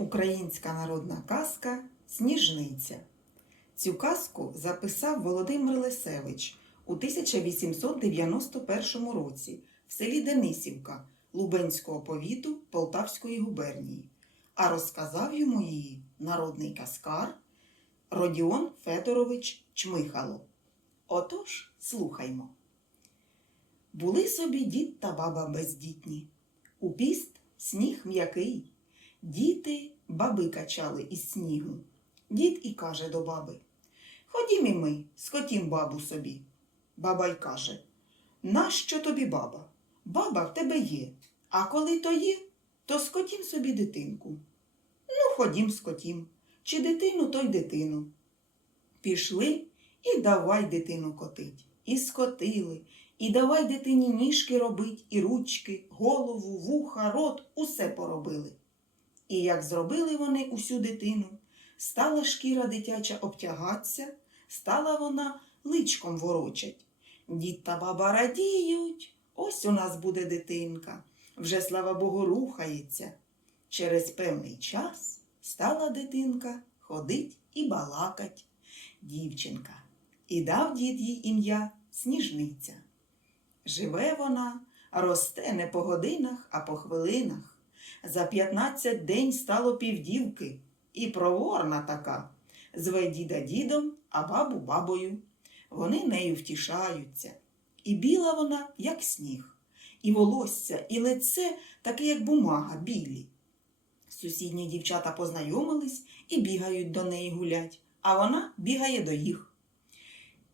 Українська народна казка Сніжниця. Цю казку записав Володимир Лесевич у 1891 році в селі Денисівка Лубенського повіту Полтавської губернії, а розказав йому її народний казкар Родіон Федорович Чмихало. Отож, слухаймо. Були собі дід та баба бездітні. У піст сніг м'який. Діти баби качали із снігу. Дід і каже до баби Ходім і ми, скотім бабу собі. Баба й каже Нащо тобі баба? Баба в тебе є. А коли то є, то скотім собі дитинку. Ну, ходім, скотім. Чи дитину, то й дитину. Пішли і давай дитину котить. І скотили, і давай дитині ніжки робить, і ручки, голову, вуха, рот усе поробили. І як зробили вони усю дитину, стала шкіра дитяча обтягатися, стала вона личком ворочать. Дід та баба радіють, ось у нас буде дитинка, вже, слава Богу, рухається. Через певний час стала дитинка ходить і балакать. Дівчинка. І дав дід їй ім'я Сніжниця. Живе вона, росте не по годинах, а по хвилинах. За п'ятнадцять день стало півдівки, і проворна така. Зве діда дідом, а бабу бабою. Вони нею втішаються. І біла вона, як сніг, і волосся, і лице таке, як бумага, білі. Сусідні дівчата познайомились і бігають до неї гулять, а вона бігає до їх.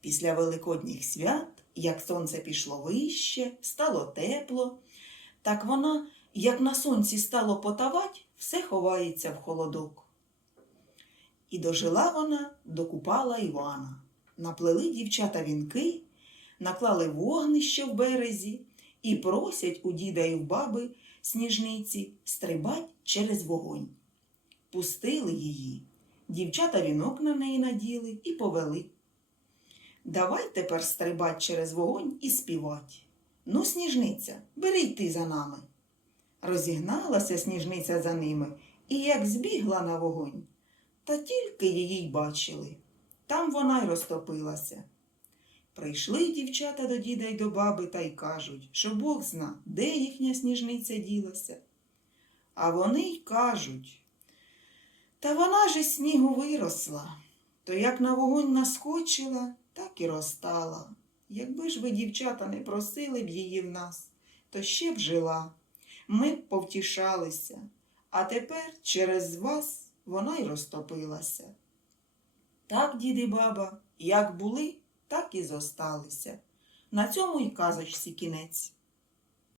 Після великодніх свят, як сонце пішло вище, стало тепло, так вона як на сонці стало потавать, все ховається в холодок. І дожила вона до купала Івана. Наплели дівчата вінки, наклали вогнище в березі і просять у діда і в баби сніжниці стрибать через вогонь. Пустили її, дівчата вінок на неї наділи і повели. Давай тепер стрибать через вогонь і співать. Ну, сніжниця, бери й ти за нами. Розігналася сніжниця за ними і як збігла на вогонь, та тільки її й бачили. Там вона й розтопилася. Прийшли дівчата до діда й до баби та й кажуть, що Бог зна, де їхня сніжниця ділася. А вони й кажуть, та вона ж із снігу виросла, то як на вогонь наскочила, так і розтала. Якби ж ви, дівчата, не просили б її в нас, то ще б жила ми повтішалися, а тепер через вас вона й розтопилася. Так, діди баба, як були, так і зосталися. На цьому й казочці кінець.